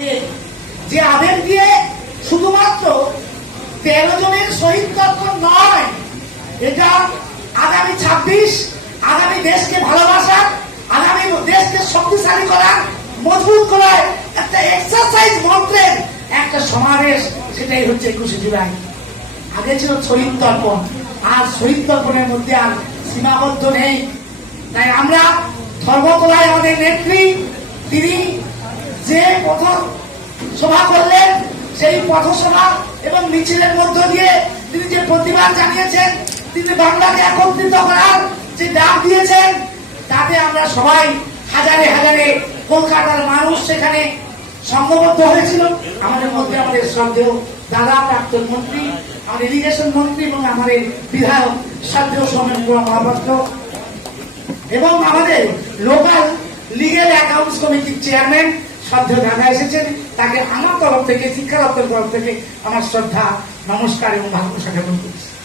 যে দিয়ে শুধুমাত্র তেরো জনের শহীদ নয়, এটা আগামী ছাব্বিশ, আগামী দেশকে ভালোবাসা আগামী দেশকে শক্তিশালী করার মজবুত করার একটা এক্সারসাইজ মন্ত্রের একটা সমাবেশ, সেটাই হচ্ছে একুশে জুলাই। আগে ছিল শহীদ তর্পণ, আর শহীদ তর্পণের মধ্যে আর সীমাবদ্ধ নেই। তাই আমরা ধর্মতলায় আমাদের নেত্রী, তিনি পথ সভা করলেন, সেই পথসভা এবং মিছিলের মধ্য দিয়ে তিনি যে প্রতিবাদ জানিয়েছেন, তিনি বাংলাকে একত্রিত করার যে ডাক দিয়েছেন, তাতে আমরা সবাই হাজারে হাজারে কলকাতার মানুষ সেখানে সংঘবদ্ধ হয়েছিল। আমাদের মধ্যে আমাদের শ্রদ্ধেয় দাদা, প্রাক্তন মন্ত্রী, আমাদের ইরিগেশন মন্ত্রী এবং আমাদের বিধায়ক, শ্রদ্ধেয় সোমেন কুমার মহাপাত্র এবং আমাদের লোকাল লিগেল অ্যাকাউন্টস কমিটির চেয়ারম্যান শ্রদ্ধেয় দাদা এসেছেন। তাকে আমার তরফ থেকে শিক্ষা দপ্তরের তরফ থেকে আমার শ্রদ্ধা, নমস্কার এবং ভালোবাসা জ্ঞাপন করছি।